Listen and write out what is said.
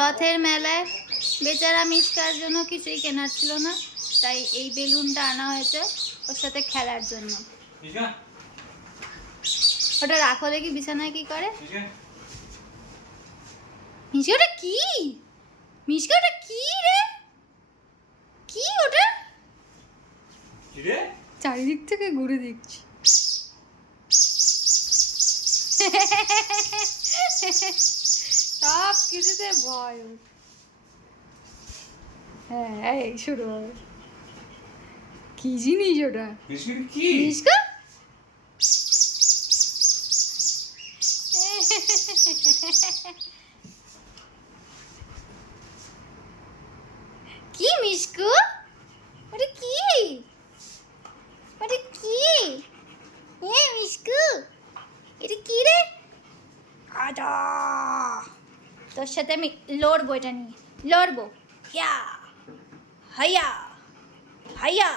রথের মেলায় বেচারা মিশকার জন্য কিছুই কেনার ছিল না, তাই এই বেলুনটা আনা হয়েছে ওর সাথে খেলার জন্য। ওটা রাখো দেখি বিছানায় কি করে। মিশকা ওটা কি? মিশকা ওটা কি রে? কি ওটা? চারিদিক থেকে ঘুরে দেখছি। সব কিছুতে ভয়। হ্যাঁ এই শুরু হবে। কি জিনিস ওটা? মিশকা কি মিশকু? ওটা কি? ওটা কি? এ মিশকু এটা কি রে? আজা তোর সাথে আমি লড়বো, এটা নিয়ে লড়বো। হাইয়া হাইয়া হাইয়া।